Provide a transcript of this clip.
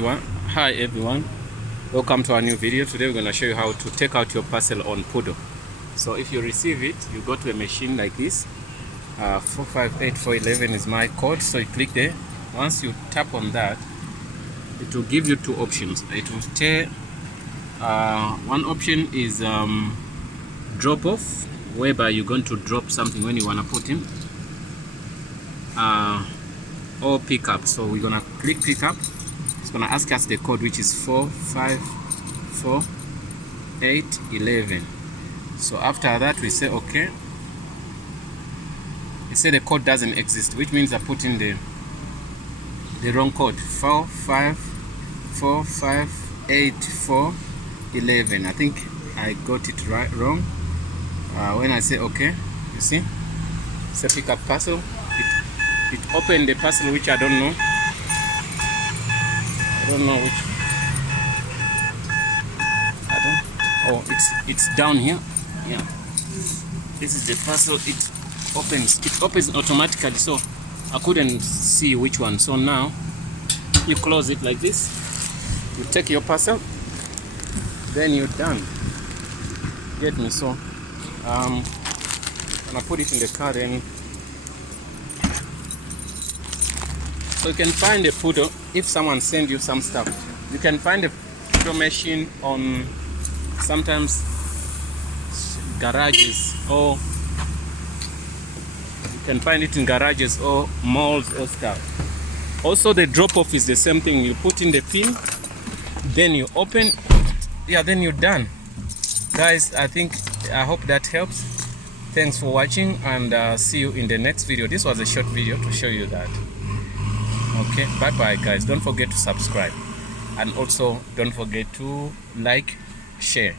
Hi everyone, welcome to our new video. Today we're going to show you how to take out your parcel on PUDO. So if you receive it, you go to a machine like this. 458411 is my code, so you click there. Once you tap on that, it will give you two options. It will tell one option is drop off, whereby you're going to drop something when you want to put in, or pick up. So we're gonna click pick up. It's gonna ask us the code, which is 454811. So after that we say okay. It said the code doesn't exist, which means I put in the wrong code. 454811. I think I got it wrong. When I say okay, you see, say pick up parcel. It opened the parcel, which I don't know. Which. Oh, it's down here. Yeah. This is the parcel. It opens automatically, so I couldn't see which one. So now you close it like this. You take your parcel, then you're done. Get me? So and I put it in the car then. So you can find a PUDO if someone sends you some stuff. You can find a PUDO machine on sometimes garages, or you can find it in garages or malls or stuff. Also the drop-off is the same thing. You put in the pin, then you open, then you're done. Guys, I hope that helps. Thanks for watching, and see you in the next video. This was a short video to show you that. Okay, bye bye guys. Don't forget to subscribe, and also don't forget to like, share.